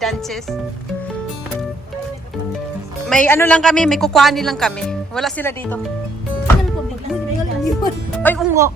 Dances. May ano lang kami, may kukuhanin lang kami. Wala sila dito. Ay, ungo.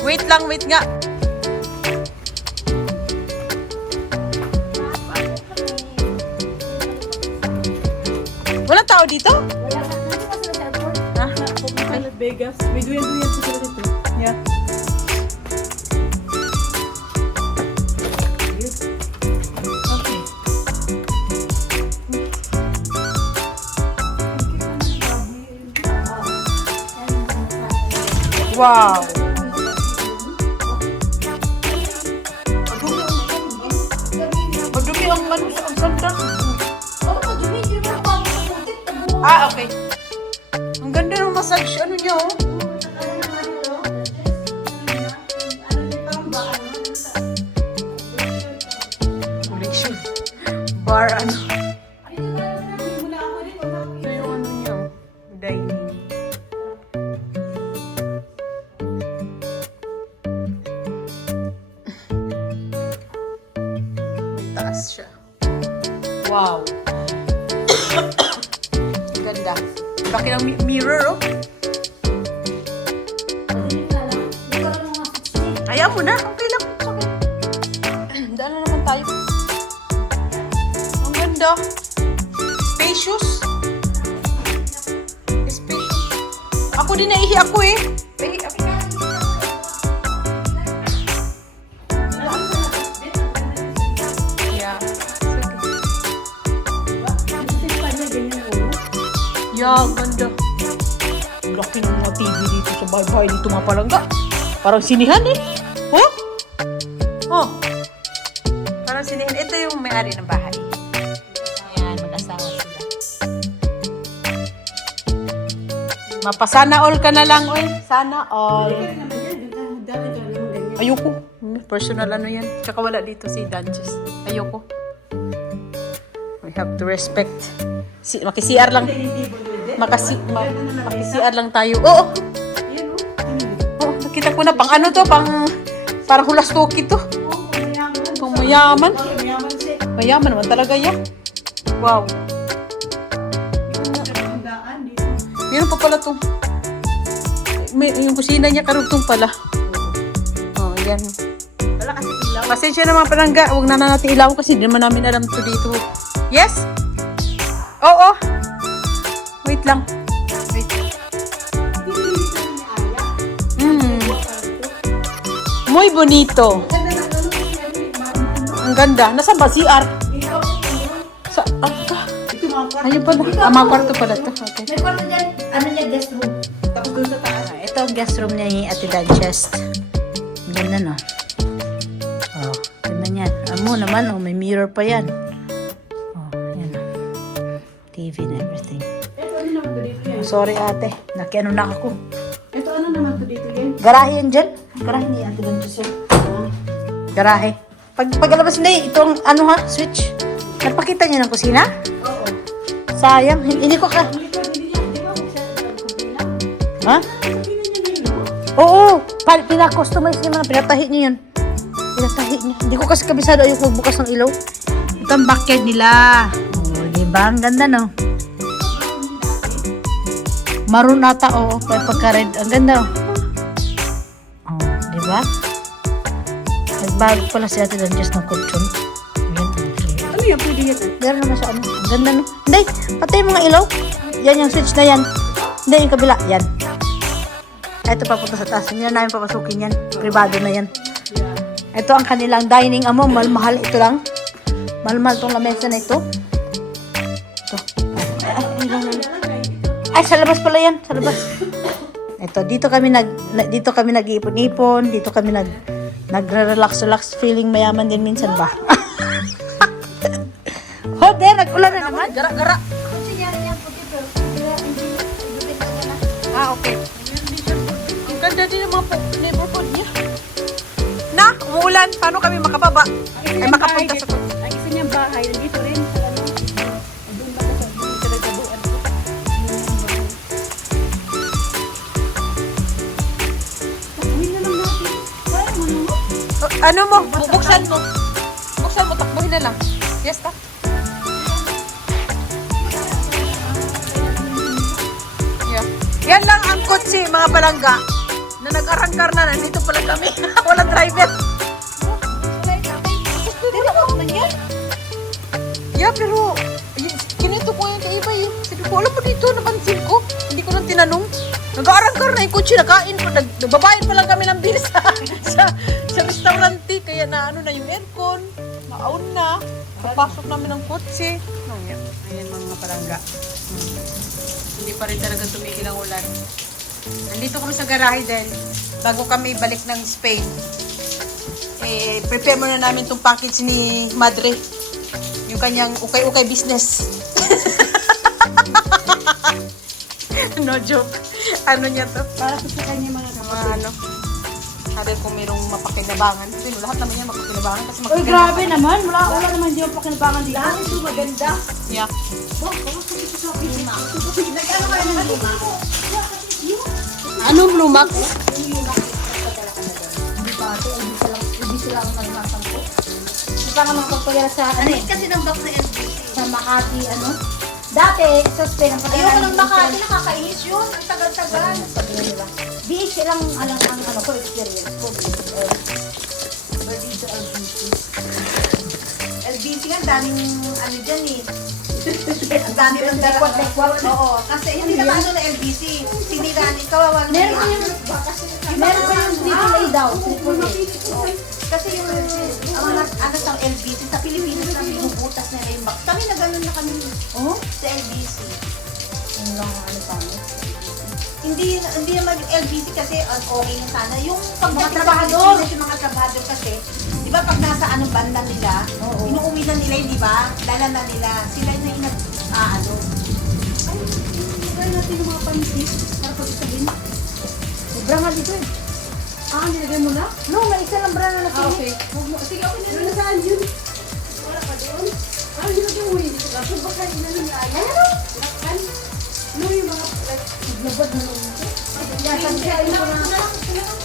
Wait lang, wait nga. Wala tao dito? Ha? Pupunta Vegas. May duyan-duyan sa dito. Yeah. Wow. Madumi ang ano ang ganda. Ah, okay. Ang ganda ng massage. Ano niya, oh? Bar, ano? Yeah, ganda. Laki ng mga TV dito sa bahay-bahay dito mga palangga. Parang sinihan eh. Oh? Oh. Parang sinihan. Ito yung may-ari ng bahay. Ayan, mag-asawa sila. Mapasana all ka na lang, oy. Sana all. Ayoko. Personal ano yan. Tsaka wala dito si Danches. Ayoko. We have to respect. Si, makisi-CR lang. Makasi, ma, makisi-CR lang tayo. Oo. Oh, nakita ko na pang ano to, pang parang hulas toki to. Pang mayaman. Mayaman naman talaga yan. Wow. Meron pa pala tong may, yung kusina niya karugtong pala. Oh, yan. Wala kasi ilaw. Pasensya naman palangga, huwag na na natin ilaw kasi di naman namin alam to dito. Yes? Oo. Wait lang. Wait. Mm. Muy bonito. Ang ganda. Nasaan ba CR? Sa, ah, ayun pala. Ah, mga kwarto pala to. Okay. May kwarto dyan, ano niya, guest room. Tapos doon sa taas. Ah, ito ang guest room niya ni Ate Digest. Ang Ganda no? Oh, ganda niyan. Amo naman, oh, may mirror pa yan. Sorry ate, nakiano na ako. Ito ano naman to dito yan? Garahe yan dyan. Garahe ni Ate Digest yan. Garahe. Pag paglabas na ito ang ano ha, switch. Napakita niya ng kusina? Oo. Sayang, hin- hindi ko ka... Ha? Oo, pina-customize niya mga pinatahi niya yun. Pinatahi niya. Hindi ko kasi kabisado ayoko magbukas ng ilaw. Ito ang backyard nila. Oh, di ba? Ang ganda, no? Maroon ata, oo. Oh, pagka-red. Ang ganda, oh. Oh, di ba? Nagbago pala si Ate Dan just ng kutsyon. Ano yan? Pwede yan. Meron naman sa ano. Ang ganda, no? Hindi, patay yung mga ilaw. Yan yung switch na yan. Hindi, yung kabila. Yan. Ito papunta sa taas. Hindi na namin papasukin yan. Privado na yan. Ito ang kanilang dining amo. Malmahal ito lang. Malmahal tong lamesa na. Ito. Ay, sa labas pala yan. Sa labas. Ito, dito kami nag na- dito kami nag-iipon-ipon, dito kami nag nagre-relax relax feeling mayaman din minsan ba. Hode, nag-ulan na naman. Gara, gara. Ah, okay. Ang ganda din ng mga neighborhood niya. Na, umuulan. Paano kami makababa? Ay, makapunta sa... Ang isa niyang bahay, nandito rin Ano mo? Bubuksan mo. Buksan mo, takbuhin na lang. Yes, ta. Yeah. Yan lang ang kotse, mga palangga. Na nag-arangkar na, nandito pala kami. Walang driver. Yeah, pero kinito ko yung kaiba eh. Sabi ko, alam mo dito, napansin ko. Hindi ko nang tinanong. Nag-aarangkar na yung kotse, nakain pa. Nag, nagbabayad Papasok namin ng kotse. No, yan. Ayan mga palangga. Hmm. Hindi pa rin talaga tumigil ang ulan. Nandito kami sa garahe dahil bago kami balik ng Spain. Eh, prepare muna namin tong package ni Madre. Yung kanyang ukay-ukay business. no joke. Ano niya to? Para sa kanya mga Mga ano. Hari kung mayroong mapakinabangan. Pero lahat naman yan mapakinabangan kasi Uy, grabe naman. Wala, wala naman di yung pakinabangan dito. Lahat ito maganda. Yeah. Anong Lumax? Hindi pa ate, hindi sila, hindi sila ang nagmasang ko. Hindi pa naman pagpagala sa ano Ano eh. kasi ng box na LBC? Sa Makati, ano. Dati, sa Spain, ang Ayoko ng Makati, nakakainis yun. Ang tagal-tagal. Sabi nila. Di silang alam ang ano ko, experience ko. Dito LBC. LBC nga, daming ano dyan eh. Ang dami ng dala. Record, record. Oo, kasi hindi naman ano na LBC. Siniraan ito, wala Meron pa yung, meron pa yung AAA daw. AAA. Kasi yung ang mga ano sa LBC sa Pilipinas na binubutas nila yung box. Kami na ganun na kami Oh, sa LBC. yun lang ang ano pa. Hindi hindi naman yung LBC kasi uh, okay na sana. Yung pagdating Mga trabahador. Yung mga trabahador kasi, di ba pag nasa anong banda nila, Oo. inuuwi na nila, yun, di ba? Dala na nila. Sila na yung nag, ah, ano. Ay, ilagay natin yung mga panis para pag isahin. Sobrang nga dito eh. Ah, nilagay mo na? No, may isa lang brana na Ah, sili. Sige, okay na. Ano saan yun? Wala pa doon. Ah, nilagay mo yun. Kasi baka inano na ayaw. Ano? Lakpan. No, yung mga iglabad na lang ito. Ko na.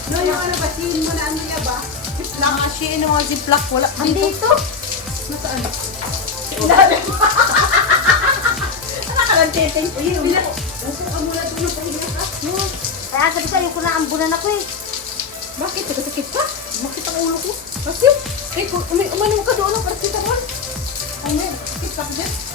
No, yung ano ba, sin mo na ano niya ba? Nakashiin ng mga ziplock. Wala dito. Andito. Nasaan? Nakalanteteng ko yun. Upo ka muna doon ng pahinga ka. Kaya sabi sa'yo ko na ambunan ako eh. Bakit? Nagkasakit ka? Bakit ang ulo ko? Kasi, umi umanom ka doon ng paracetamol. Ano yun? Sakit ka din? wala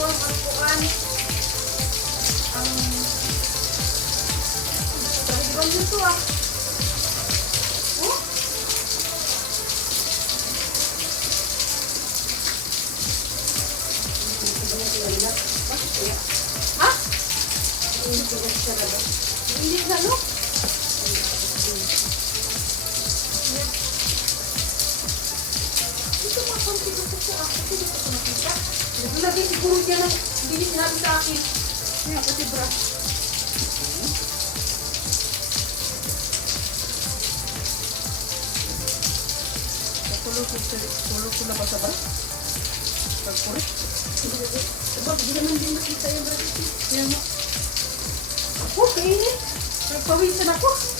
hapon ang kuan ang Pwede bang dito ah? Ha? Hindi ko siya Hindi ka no? Naglagay siguro dyan ang hindi sinabi sa akin. Kaya kasi bra. Tulo ko tulo ko na ba sa ba? Pagpuri. Diba, hindi naman din makita yung bra. Yan mo. Ako, kainit. Nagpawisan ako.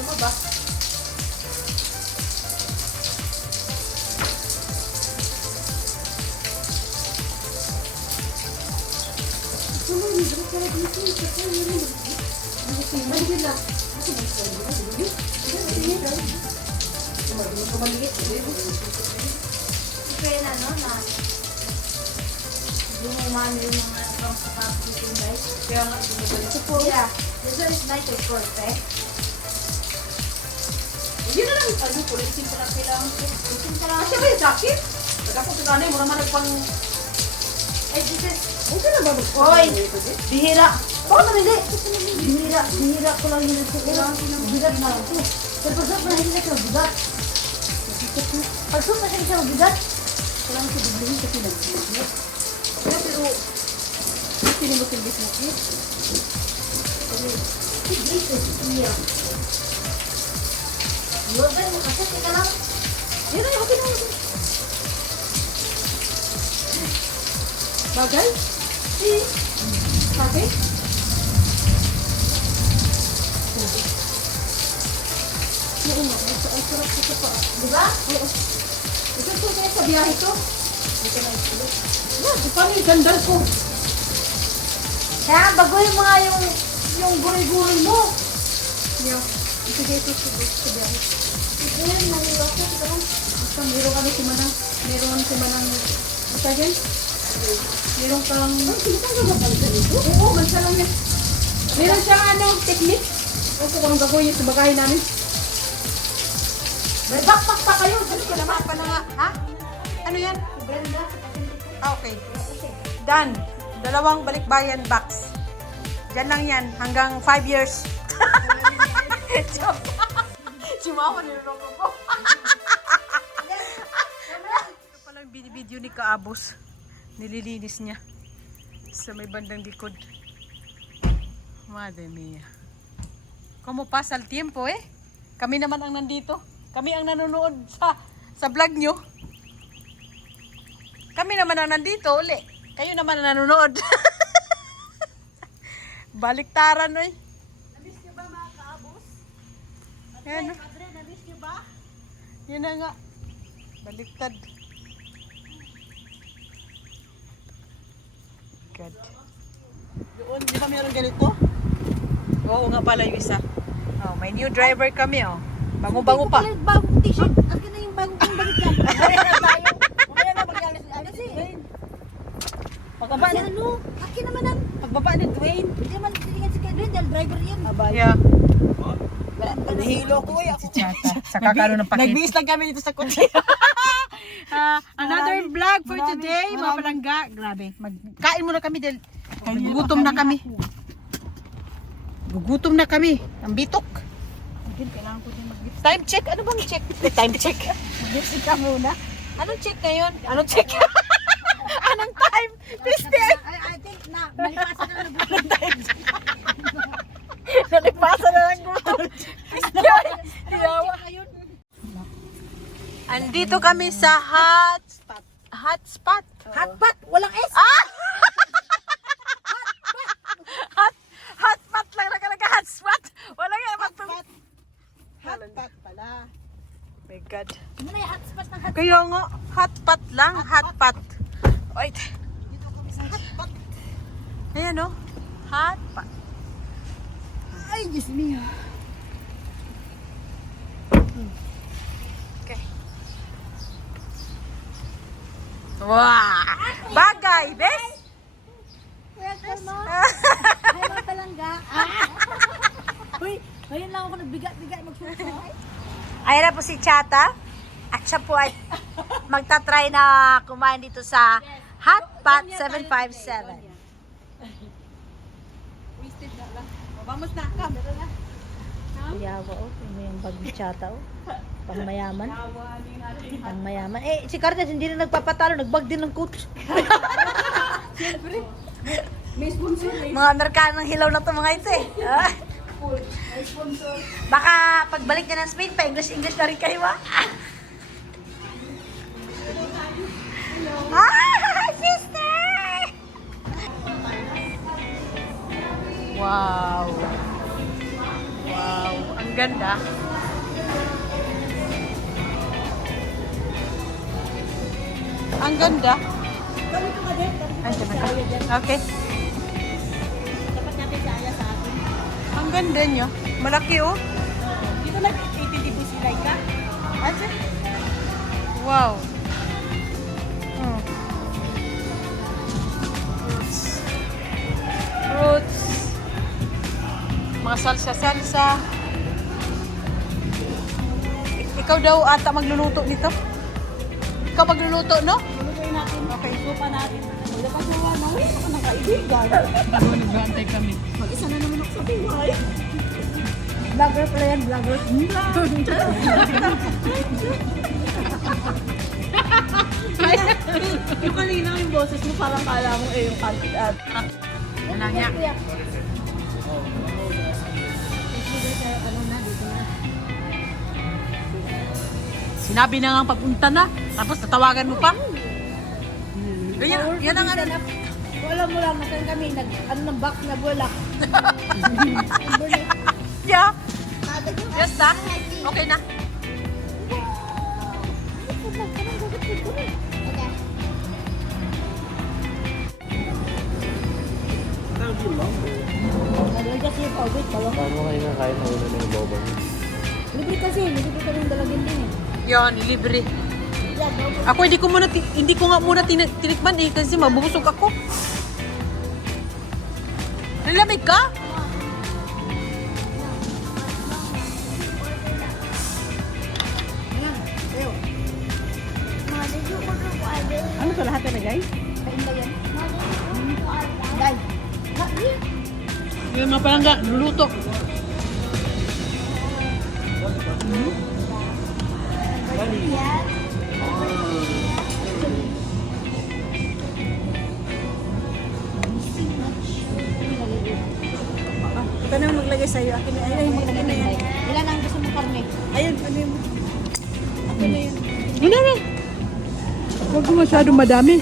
lumabas. Kaya na, no, na lumumano yung mga from sa guys. Kaya nga. Ito po, yeah. This one is nice and perfect. Yun na lang. Ano, pulisin pa lang kailangan ko. Ito pa lang. Kasi ba yung jacket? Taga ko sa nanay, mura man nagpang... Eh, this is, Okay na ba? Hoy! bihira. Bakit naman hindi? Bihira, bihira ko lang yun ito. Bigat na ito. Pero pag na hindi siya bigat. Pag na hindi siya bigat, kailangan siya bibilihin kasi nag-bigat. Kaya pero... Sino mo silbis mo? Eh? Jesus, iya. Yun, mo kasi teka lang. Yan na, okay na. Bagay? Eh, Bagay? Oo nga, ang sarap ko sa paa. di ba? Oo. Ito po kaya sa biyahe to. Ito na ito. Yan, di pa yung gandal ko. Kaya baguhin mo nga yung yung guri-guri mo. Yan. Sige, sa biyahe. Ito yan, naliwas ko. Ito. Basta meron kami si Manang. Meron si Manang. Basta yan. Meron kang... Ay, sinatanggal ba pala dito? Oo, mansa lang yan. Meron siyang ano, technique. Kasi kung gagawin niya sa bagahe namin. May backpack pa kayo. Ano ko naman pa na nga. Ha? Ano yan? Brenda. Ah, okay. Done. Dalawang balikbayan box. Diyan lang yan. Hanggang 5 years. si mama niloloko ko. Ito pala yung binibideo ni Kaabos. Nililinis niya. Sa may bandang likod. Madre mia. Como pasa el tiempo eh. Kami naman ang nandito. Kami ang nanonood sa sa vlog nyo. Kami naman ang nandito uli. Kayo naman ang nanonood. Baliktaran. Nabis niyo ba mga kaabos? Yan. Padre, nabis niyo ba? Yun na nga. Baliktad. God. Doon, di ba meron ganito? Oo nga pala yung isa. Oh, may new driver kami oh. Bango-bango pa. Bagong t-shirt. Akin na yung bagong kong balik yan. Kaya na tayo. Kaya na mag-alis alis si Dwayne. Pagbaba ni ano? Akin naman ang... Pagbaba ni Dwayne. Hindi man tingin si Kedrin dahil driver yan. Abay. Yeah. Nahilo Chata. Sa kakano ng pakit. Nagbihis lang kami dito sa kotse. Ah, another Marami- vlog for marami- today, mga marami- palangga. Grabe. Magkain muna kami dahil gugutom na kami. Gugutom na kami. Ang bitok. Kailangan ko din mag-gift. Time check. Ano bang check? Time check. Mag-gift ka muna. Anong check ngayon? Anong check? Anong time? Piste. I, I think na, malipasa na lang. Nakipasa na lang ko. Andito kami sa hot spot. Hot spot? Hot spot? Walang S. Ah! hot, hot spot lang nakalagay. Hot spot? Walang S. Hot pala. My God. Ano na hot spot ng hot hot pot lang. Hot, pot. Wait. Dito kami sa hot pot. Ayan o. Hot pot. Ay, Diyos mio. Okay. Wow! Bagay, bes! Welcome mo. Ay, mga palangga. Uy, ngayon lang ako nagbigat-bigat magsusuhay. Ayan na po si Chata. At siya po ay magta-try na kumain dito sa Hot Pot 757. Wasted na lang. Vamos na, come. Yawa oh, ano yung bag ni Chata oh. Pangmayaman. Pangmayaman. Eh, si Cardes hindi na nagpapatalo, nagbag din ng coach. May sponsor eh. Mga Amerikanong hilaw na to mga ito eh. Ah. May sponsor. Baka pagbalik na ng Spain, pa English-English na rin kayo ah. Ah, Wow. Wow. Ang ganda. Ang ganda. Ay, ka. Okay. Dapat natin sa aya sa atin. Ang ganda niya. Malaki oh. Dito na, ititibo si Laika. Ate? Wow. Mga salsa-salsa. Ik- Ikaw daw ata magluluto nito? Ikaw magluluto, no? Tulutuin natin. Okay. Supa natin. Wala pa sa ano. Uy, ako ng kaibigan. Nag-aantay kami. Mag-isa na naman ako sa buhay. Vlogger pala yan, vlogger. yung kanina yung boses mo parang kala mo eh yung kandidat. Wala niya. Sinabi na nga papunta na. Tapos tatawagan mo pa. Yan, yan ang ano. Wala mo lang, masan kami, nag, ano ng box na bulak. Yeah. Yes, ta. Okay na. Ano kasi yung pawit, bawang. Paano kayo nakain na yung boba niyo? Libre kasi, libre kami yung dalagin din eh. Yan, libre. Ako hindi ko muna hindi ko nga muna tin- tinikman eh kasi mabubusog ako. Nilamig ka? Ano sa lahat na guys? Kain ba yan? Yeah. Yung mga palangga, luluto. Ito na yung maglagay sa'yo. Akin na, ayun yung maglagay na yan. Ilan ang gusto mong karne? Ayun, ano yung... Akin na yun. Ano na? Huwag ko masyadong madami.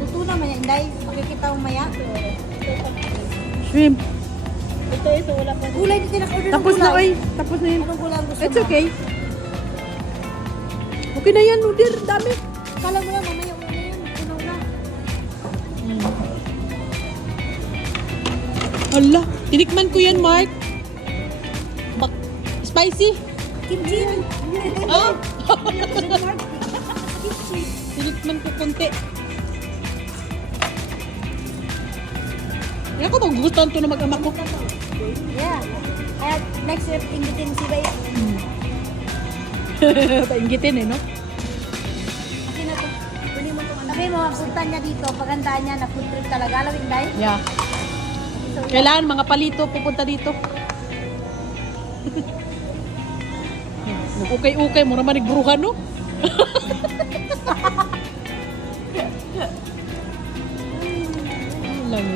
Tuto naman yan, Inday. Makikita mo maya. Shrimp. Ito, ito, wala pa. Gulay din sila order ng Tapos na, oy. Tapos na yun. Anong gulay ang gusto It's mo? okay. Okay na yan, Udir. Dami. Ala, tinikman ko yan, Mark. Bak spicy. Kimchi. Ah. tinikman ko konti. Yan ko magugustuhan to na mag-ama ko. Yeah. Kaya next year, inggitin si Bay. Paingitin eh, no? Akin na to. Kunin mo to. Sabi mo, punta niya dito. Pagandaan niya na food trip talaga. Alam, Inday? Yeah. Kailangan mga palito pupunta dito. Nag-ukay-ukay mo naman nagbruhan, no? Lang.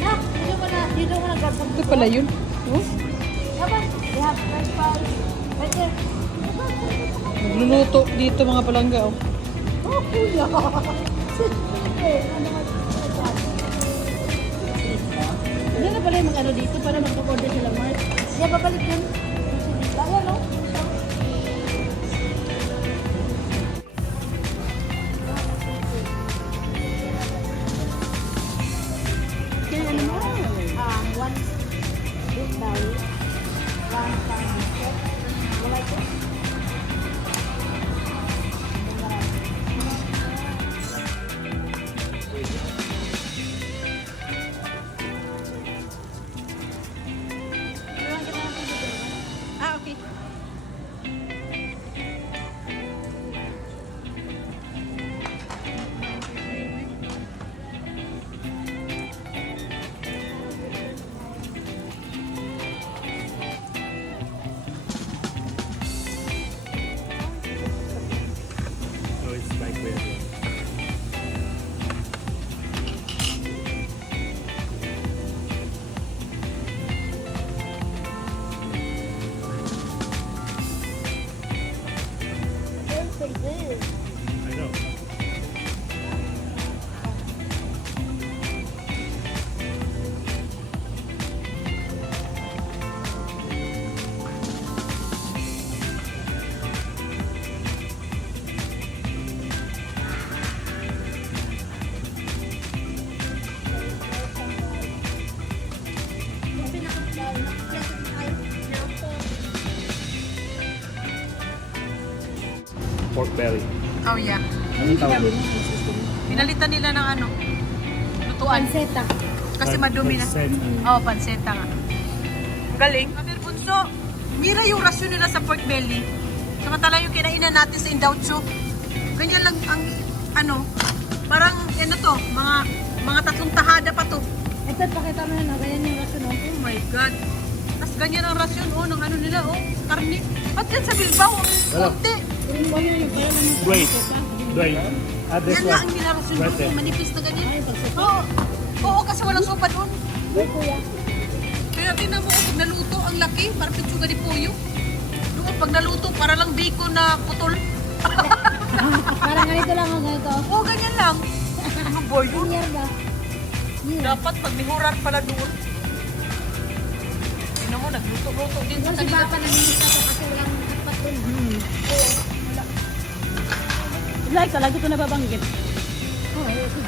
Ha? Dito na. Dito mo na. Ito pala yun. Oh, Aba, we dito mga palangga. Oh. Oh, kuya. Ano na pala Pork belly. Oh, yeah. Ano tawag? Pinalitan nila ng ano? Lutuan. Panseta. Kasi madumi na. Pancet. Oo, oh, panseta nga. Galing. Kabir Bunso, mira yung rasyon nila sa pork belly. Samantala yung kinainan natin sa Indaucho. Ganyan lang ang, ano, parang, ano to, mga, mga tatlong tahada pa to. Ito, pakita mo na, ganyan yung rason. oh. Oh my God. Tapos ganyan ang rasyon, oh, ng ano nila, oh, karne. Ba't yan sa Bilbao? Wala. Kunti. Wait. Wait. Add this Yan lang one. ang nilarasyon Right doon, there. manipis na ganyan. Oo. Oo, kasi walang sopa doon. Kaya tingnan mo, pag naluto, ang laki, parang pitsuga ni Puyo. Doon, pag naluto, para lang bacon na putol. Parang ganito lang ang ganito. Oo, ganyan lang. Ano ba yun? Mierda. Dapat pag nihurar pala doon. Tingnan mo, nagluto-luto din sa Ito si kanila. Papa nanginita ko kasi walang tapat dun. Like, talaga ito nababanggit. Oh, sige.